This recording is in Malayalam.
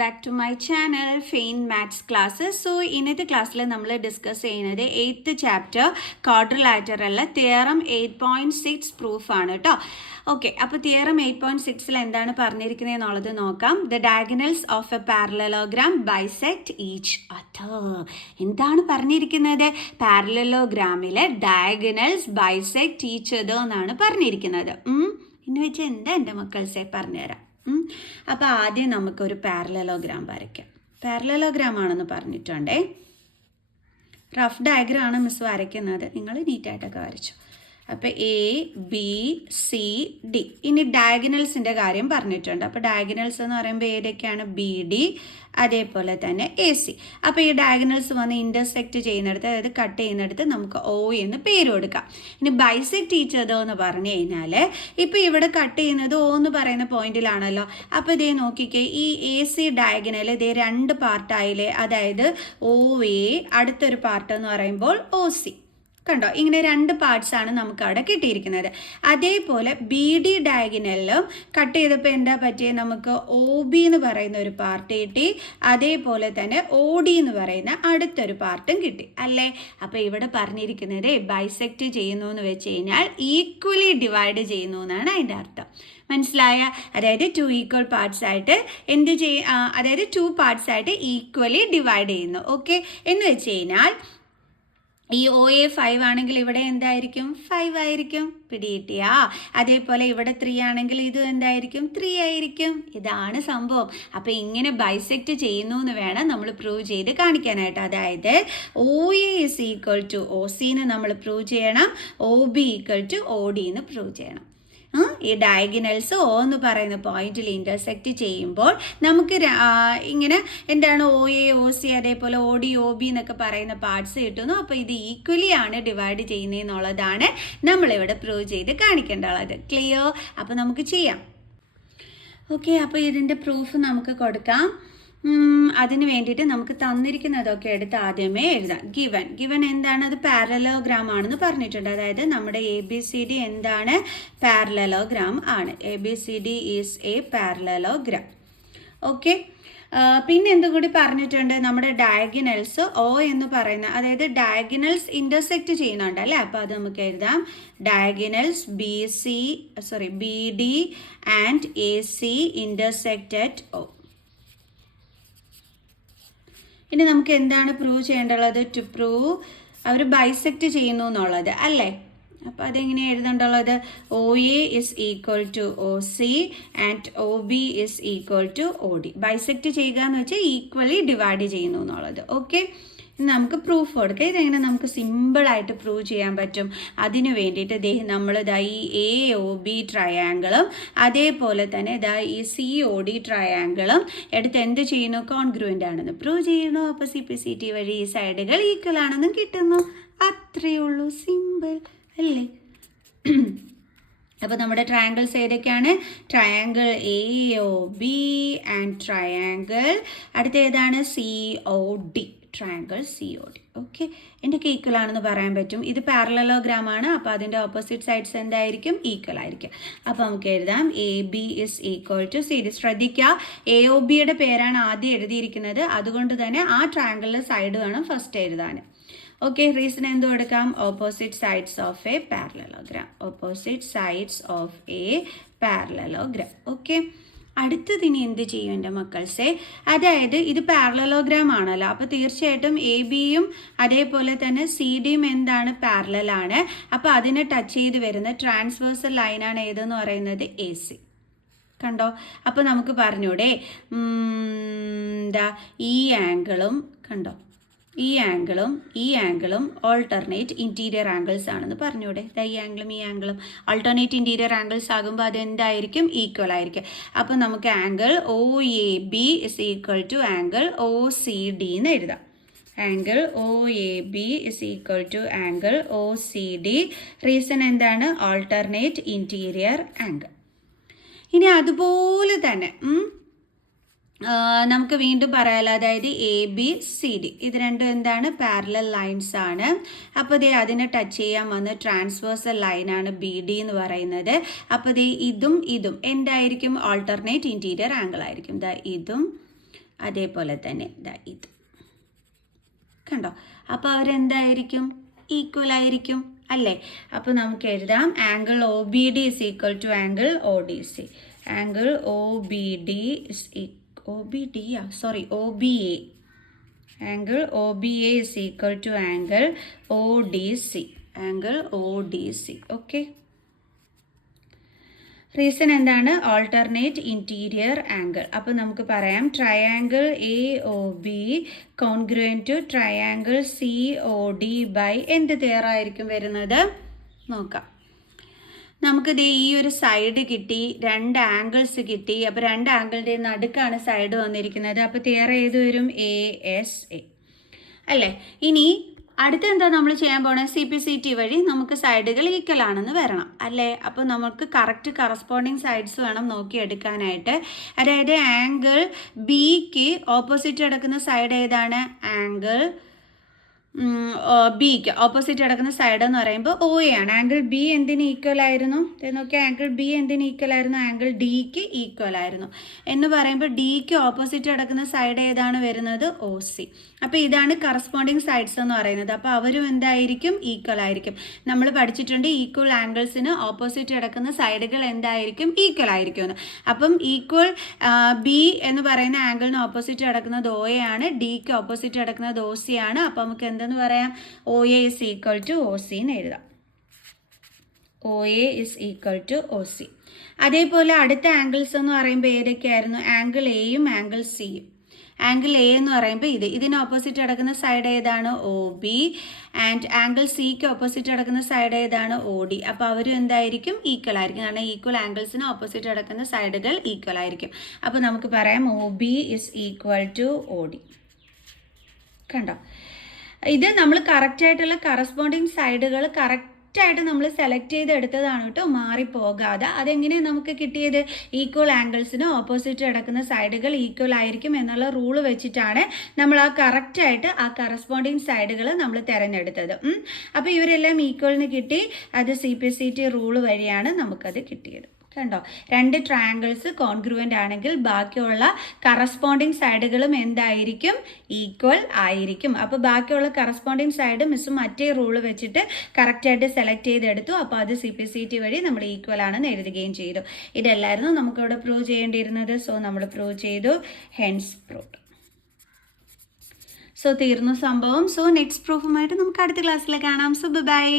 Back to my channel fine maths classes. So ഇന്നത്തെ ക്ലാസ്സിൽ നമ്മൾ ഡിസ്കസ് ചെയ്യുന്നത് 8th ചാപ്റ്റർ ക്വാഡ്രിലാറ്ററലിലെ തിയറം 8.6 പ്രൂഫാണ് കേട്ടോ. ഓക്കെ, അപ്പോൾ തിയറം 8.6ൽ എന്താണ് പറഞ്ഞിരിക്കുന്നത് എന്നുള്ളത് നോക്കാം. The diagonals of a parallelogram bisect each other. എന്താണ് പറഞ്ഞിരിക്കുന്നത്? പാരലലോഗ്രാമിലെ ഡയഗണൽസ് ബൈസെക്ട് ഈച്ച് അതർ എന്നാണ് പറഞ്ഞിരിക്കുന്നത്. എന്ന് വെച്ചാൽ എന്താ എൻ്റെ മക്കൾസെ പറഞ്ഞുതരാം. അപ്പോൾ ആദ്യം നമുക്കൊരു പാരലലോഗ്രാം വരയ്ക്കാം. പാരലലോഗ്രാം ആണെന്ന് പറഞ്ഞിട്ടുണ്ടേ. റഫ് ഡയഗ്രാം ആണ് മിസ് വരയ്ക്കുന്നത്, നിങ്ങൾ നീറ്റായിട്ടൊക്കെ വരച്ചു. അപ്പോൾ എ ബി സി ഡി. ഇനി ഡയഗണൽസിൻ്റെ കാര്യം പറഞ്ഞിട്ടുണ്ട്. അപ്പോൾ ഡയഗണൽസ് എന്ന് പറയുമ്പോൾ ഏതൊക്കെയാണ്? ബി ഡി, അതേപോലെ തന്നെ എ സി. അപ്പോൾ ഈ ഡയഗണൽസ് വന്ന് ഇൻ്റർസെക്റ്റ് ചെയ്യുന്നിടത്ത്, അതായത് കട്ട് ചെയ്യുന്നിടത്ത് നമുക്ക് ഒ എന്ന് പേര് കൊടുക്കാം. ഇനി ബൈസെക്ട് ഈച്ച് അതർ എന്ന് പറഞ്ഞു കഴിഞ്ഞാൽ ഇപ്പോൾ ഇവിടെ കട്ട് ചെയ്യുന്നത് ഒ എന്ന് പറയുന്ന പോയിന്റിലാണല്ലോ. അപ്പോൾ ഇതേ നോക്കിക്കേ, ഈ എ സി ഡയഗണൽ ഇതേ രണ്ട് പാർട്ടായില്ലേ, അതായത് ഒ എ, അടുത്തൊരു പാർട്ട് എന്ന് പറയുമ്പോൾ ഒ സി. കണ്ടോ, ഇങ്ങനെ രണ്ട് പാർട്സാണ് നമുക്ക് അവിടെ കിട്ടിയിരിക്കുന്നത്. അതേപോലെ ബി ഡി ഡയഗണലിലും കട്ട് ചെയ്തപ്പോൾ എന്താ പറ്റിയത്? നമുക്ക് ഒ ബി എന്ന് പറയുന്ന ഒരു പാർട്ട് കിട്ടി, അതേപോലെ തന്നെ ഒ ഡി എന്ന് പറയുന്ന അടുത്തൊരു പാർട്ടും കിട്ടി അല്ലേ. അപ്പോൾ ഇവിടെ പറഞ്ഞിരിക്കുന്നത് ബൈസെക്റ്റ് ചെയ്യുന്നു എന്ന് വെച്ച് കഴിഞ്ഞാൽ ഈക്വലി ഡിവൈഡ് ചെയ്യുന്നു എന്നാണ് അതിൻ്റെ അർത്ഥം. മനസ്സിലായ? അതായത് 2 ഈക്വൽ പാർട്സ് ആയിട്ട് അതായത് 2 പാർട്സ് ആയിട്ട് ഈക്വലി ഡിവൈഡ് ചെയ്യുന്നു. ഓക്കെ, എന്ന് വെച്ച് കഴിഞ്ഞാൽ ഈ ഒ എ 5 ആണെങ്കിൽ ഇവിടെ എന്തായിരിക്കും? 5 ആയിരിക്കും. പിടികിട്ടിയാ? അതേപോലെ ഇവിടെ 3 ആണെങ്കിൽ ഇത് എന്തായിരിക്കും? 3 ആയിരിക്കും. ഇതാണ് സംഭവം. അപ്പോൾ ഇങ്ങനെ ബൈസെക്റ്റ് ചെയ്യുന്നു എന്ന് വേണം നമ്മൾ പ്രൂവ് ചെയ്ത് കാണിക്കാനായിട്ട്. അതായത് O A is equal to O C എന്ന് നമ്മൾ പ്രൂവ് ചെയ്യണം, O B equal to O D എന്ന് പ്രൂവ് ചെയ്യണം. ഈ ഡയഗണൽസ് ഒ എന്ന് പറയുന്ന പോയിന്റിൽ ഇൻ്റർസെക്റ്റ് ചെയ്യുമ്പോൾ നമുക്ക് ഇങ്ങനെ എന്താണ് ഒ എ ഒ സി അതേപോലെ ഒ ഡി ഒ ബി എന്നൊക്കെ പറയുന്ന പാർട്സ് കിട്ടുന്നു. അപ്പോൾ ഇത് ഈക്വലി ആണ് ഡിവൈഡ് ചെയ്യുന്നതെന്നുള്ളതാണ് നമ്മളിവിടെ പ്രൂവ് ചെയ്ത് കാണിക്കേണ്ടത്. ക്ലിയർ? അപ്പോൾ നമുക്ക് ചെയ്യാം. ഓക്കെ, അപ്പോൾ ഇതിൻ്റെ പ്രൂഫ് നമുക്ക് കൊടുക്കാം. അതിന് വേണ്ടിയിട്ട് നമുക്ക് തന്നിരിക്കുന്നതൊക്കെ എടുത്ത് ആദ്യമേ എഴുതാം. ഗിവൻ എന്താണ്? അത് പാരലലോഗ്രാം ആണെന്ന് പറഞ്ഞിട്ടുണ്ട്. അതായത് നമ്മുടെ എ ബി സി ഡി എന്താണ്? പാരലലോഗ്രാം ആണ്. A B C D is A parallelogram. Okay, പിന്നെ എന്തും കൂടി പറഞ്ഞിട്ടുണ്ട്? നമ്മുടെ ഡയഗണൽസ് ഒ എന്ന് പറയുന്ന, അതായത് ഡയഗണൽസ് ഇൻ്റർസെക്റ്റ് ചെയ്യുന്നുണ്ട് അല്ലേ. അപ്പോൾ അത് നമുക്ക് എഴുതാം. Diagonals B D and A C intersect at O. ഇനി നമുക്ക് എന്താണ് പ്രൂവ് ചെയ്യേണ്ടുള്ളത്? ടു പ്രൂവ് അവർ ബൈസെക്റ്റ് ചെയ്യുന്നു എന്നുള്ളത് അല്ലേ. അപ്പോൾ അതെങ്ങനെയാണ് എഴുതേണ്ടുള്ളത്? O A is equal to O C and O B is equal to O D. Bisect ചെയ്യുക എന്ന് വെച്ചാൽ ഈക്വലി ഡിവൈഡ് ചെയ്യുന്നു എന്നുള്ളത്. ഓക്കെ, നമുക്ക് പ്രൂഫ് കൊടുക്കാം. ഇതെങ്ങനെ നമുക്ക് സിമ്പിളായിട്ട് പ്രൂവ് ചെയ്യാൻ പറ്റും? അതിന് വേണ്ടിയിട്ട് നമ്മൾ ഈ എ ഒ ബി ട്രയാങ്കിളും അതേപോലെ തന്നെ ഈ സി ഒ ഡി ട്രയാങ്കിളും എടുത്ത് എന്ത് ചെയ്യുന്നു? കോൺഗ്രുവൻ്റ് ആണെന്ന് പ്രൂവ് ചെയ്യുന്നു. അപ്പോൾ CP/CT വഴി ഈ സൈഡുകൾ ഈക്വൽ ആണെന്നും കിട്ടുന്നു. അത്രയേ ഉള്ളൂ, സിമ്പിൾ അല്ലേ. അപ്പോൾ നമ്മുടെ ട്രയാങ്കിൾസ് ഏതൊക്കെയാണ്? Triangle A O B and triangle അടുത്ത ഏതാണ്? COD. Triangle COD. ഓക്കെ, എൻ്റെ ഈക്വൽ ആണെന്ന് പറയാൻ പറ്റും. ഇത് പാരലലോഗ്രാം ആണ്. അപ്പോൾ അതിൻ്റെ ഓപ്പോസിറ്റ് സൈഡ്സ് എന്തായിരിക്കും? ഈക്വൽ ആയിരിക്കും. അപ്പോൾ നമുക്ക് എഴുതാം A B is equal to C D. ശ്രദ്ധിക്കുക, എ ഒ ബിയുടെ പേരാണ് ആദ്യം എഴുതിയിരിക്കുന്നത്. അതുകൊണ്ട് തന്നെ ആ ട്രയാങ്കിളിലെ സൈഡ് വേണം ഫസ്റ്റ് എഴുതാൻ. ഓക്കെ, റീസൺ എന്ത് കൊടുക്കാം? Opposite sides of a parallelogram. Opposite sides of a parallelogram. Okay, അടുത്തത് ഇനി എന്ത് ചെയ്യും എൻ്റെ മക്കൾസെ? അതായത് ഇത് പാരലലോഗ്രാം ആണല്ലോ. അപ്പോൾ തീർച്ചയായിട്ടും എ ബിയും അതേപോലെ തന്നെ സി ഡിയും എന്താണ്? പാരലലാണ്. അപ്പോൾ അതിനെ ടച്ച് ചെയ്ത് വരുന്ന ട്രാൻസ്വേഴ്സൽ ലൈനാണ് ഏതെന്ന് പറയുന്നത്? A C. കണ്ടോ? അപ്പോൾ നമുക്ക് പറഞ്ഞൂടെ ഈ ആംഗിളും കണ്ടോ, ഈ ആംഗിളും ഓൾട്ടർനേറ്റ് ഇൻറ്റീരിയർ ആംഗിൾസ് ആണെന്ന് പറഞ്ഞൂടെ. ഈ ആംഗിളും ഈ ആംഗിളും ഓൾട്ടർനേറ്റ് ഇൻറ്റീരിയർ ആംഗിൾസ് ആകുമ്പോൾ അതെന്തായിരിക്കും? ഈക്വൽ ആയിരിക്കും. അപ്പോൾ നമുക്ക് angle O A B is equal to angle O C D എന്ന് എഴുതാം. Angle O A B is equal to angle O C D. Reason എന്താണ്? Alternate interior angle. ഇനി അതുപോലെ തന്നെ നമുക്ക് വീണ്ടും പറയാമല്ലോ. അതായത് എ ബി സി ഡി ഇത് രണ്ടും എന്താണ്? പാരലൽ ലൈൻസ് ആണ്. അപ്പോൾ അതിനെ ടച്ച് ചെയ്യാൻ വന്ന ട്രാൻസ്വേഴ്സൽ ലൈനാണ് ബി ഡി എന്ന് പറയുന്നത്. അപ്പോൾ ഇതും എന്തായിരിക്കും? ഓൾട്ടർനേറ്റ് ഇൻറ്റീരിയർ ആംഗിൾ ആയിരിക്കും. ഇതും അതേപോലെ തന്നെ ഇത് കണ്ടോ. അപ്പോൾ അവരെന്തായിരിക്കും? ഈക്വൽ ആയിരിക്കും അല്ലേ? അപ്പോൾ നമുക്ക് എഴുതാം angle O B D is equal to angle O D C. Angle O B D is angle OBA is equal to angle ODC. Angle ODC. Okay. Reason എന്താണ്? Alternate interior angle. അപ്പോൾ നമുക്ക് പറയാം triangle A O B congruent to triangle C O D by എന്ത് തിയറായിരിക്കും വരുന്നത്? നോക്കാം. നമുക്കിത് ഈ ഒരു സൈഡ് കിട്ടി, 2 ആംഗിൾസ് കിട്ടി. അപ്പോൾ 2 ആംഗിളിൻ്റെ നടുക്കാണ് സൈഡ് വന്നിരിക്കുന്നത്. അപ്പോൾ തിയറ ഏത് വരും? ASA അല്ലേ? ഇനി അടുത്ത എന്താ നമ്മൾ ചെയ്യാൻ പോണത്? CPCT വഴി നമുക്ക് സൈഡുകൾ ഈക്വൽ ആണെന്ന് വരണം അല്ലേ? അപ്പോൾ നമുക്ക് കറക്റ്റ് കറസ്പോണ്ടിങ് സൈഡ്സ് വേണം നോക്കിയെടുക്കാനായിട്ട്. അതായത് ആംഗിൾ ബിക്ക് ഓപ്പോസിറ്റ് കിടക്കുന്ന സൈഡ് ഏതാണ്? ആംഗിൾ ബിക്ക് ഓപ്പോസിറ്റ് കിടക്കുന്ന സൈഡ് എന്ന് പറയുമ്പോൾ ഒ എ ആണ്. ആംഗിൾ ബി എന്തിന് ഈക്വൽ ആയിരുന്നു? നോക്കിയാൽ ആംഗിൾ ബി എന്തിന് ഈക്വൽ ആയിരുന്നു? ആംഗിൾ ഡിക്ക് ഈക്വൽ ആയിരുന്നു എന്ന് പറയുമ്പോൾ ഡിക്ക് ഓപ്പോസിറ്റ് കിടക്കുന്ന സൈഡ് ഏതാണ് വരുന്നത്? OC. അപ്പോൾ ഇതാണ് കറസ്പോണ്ടിങ് സൈഡ്സ് എന്ന് പറയുന്നത്. അപ്പോൾ അവരും എന്തായിരിക്കും? ഈക്വൽ ആയിരിക്കും. നമ്മൾ പഠിച്ചിട്ടുണ്ട് ഈക്വൽ ആംഗിൾസിന് ഓപ്പോസിറ്റ് കിടക്കുന്ന സൈഡുകൾ എന്തായിരിക്കും? ഈക്വൽ ആയിരിക്കുമെന്ന്. അപ്പം ഈക്വൽ ബി എന്ന് പറയുന്ന ആംഗിളിന് ഓപ്പോസിറ്റ് കിടക്കുന്നത് OA ആണ്, ഡിക്ക് ഓപ്പോസിറ്റ് കിടക്കുന്നത് OC ആണ്. അപ്പോൾ നമുക്ക് എന്തെന്ന് പറയാം? OA is equal to OC എന്ന് എഴുതാം. OA is equal to OC. അതേപോലെ അടുത്ത ആംഗിൾസ് എന്ന് പറയുമ്പോൾ ഏതൊക്കെയായിരുന്നു? ആംഗിൾ എയും ആംഗിൾ സിയും. ആംഗിൾ എ എന്ന് പറയുമ്പോൾ ഇതിന് ഓപ്പോസിറ്റ് കിടക്കുന്ന സൈഡ് ഏതാണ്? OB. ആൻഡ് ആംഗിൾ സിക്ക് ഓപ്പോസിറ്റ് കിടക്കുന്ന സൈഡ് ഏതാണ്? OD. അപ്പോൾ അവരും എന്തായിരിക്കും? ഈക്വൽ ആയിരിക്കും. കാരണം ഈക്വൽ ആംഗിൾസിന് ഓപ്പോസിറ്റ് കിടക്കുന്ന സൈഡുകൾ ഈക്വൽ ആയിരിക്കും. അപ്പോൾ നമുക്ക് പറയാം OB is equal to OD. കണ്ടോ? ഇത് നമ്മൾ കറക്റ്റായിട്ടുള്ള കറസ്പോണ്ടിങ് സൈഡുകൾ കറക്റ്റായിട്ട് നമ്മൾ സെലക്ട് ചെയ്തെടുത്തതാണ് കേട്ടോ, മാറിപ്പോകാതെ. അതെങ്ങനെയാണ് നമുക്ക് കിട്ടിയത്? ഈക്വൽ ആംഗിൾസിന് ഓപ്പോസിറ്റ് കിടക്കുന്ന സൈഡുകൾ ഈക്വൽ ആയിരിക്കും എന്നുള്ള റൂള് വെച്ചിട്ടാണ് നമ്മൾ ആ കറക്റ്റായിട്ട് ആ കറസ്പോണ്ടിങ് സൈഡുകൾ നമ്മൾ തിരഞ്ഞെടുത്തത്. അപ്പോൾ ഇവരെല്ലാം ഈക്വലിന് കിട്ടി. അത് CPCT റൂള് വഴിയാണ് നമുക്കത് കിട്ടിയത്. കണ്ടോ? 2 ട്രയാങ്കിൾസ് കോൺഗ്രുവൻ്റ് ആണെങ്കിൽ ബാക്കിയുള്ള കറസ്പോണ്ടിങ് സൈഡുകളും എന്തായിരിക്കും? ഈക്വൽ ആയിരിക്കും. അപ്പോൾ ബാക്കിയുള്ള കറസ്പോണ്ടിങ് സൈഡ് മിസ്സും മറ്റേ റൂള് വെച്ചിട്ട് കറക്റ്റായിട്ട് സെലക്ട് ചെയ്തെടുത്തു. അപ്പോൾ അത് CPCT വഴി നമ്മൾ ഈക്വൽ ആണെന്ന് എഴുതുകയും ചെയ്തു. ഇതല്ലായിരുന്നു നമുക്കിവിടെ പ്രൂവ് ചെയ്യേണ്ടിയിരുന്നത്. സോ നമ്മൾ പ്രൂവ് ചെയ്തു. Hence proved. സോ തീർന്നു സംഭവം. സോ നെക്സ്റ്റ് പ്രൂഫുമായിട്ട് നമുക്ക് അടുത്ത ക്ലാസ്സിൽ കാണാം. So by.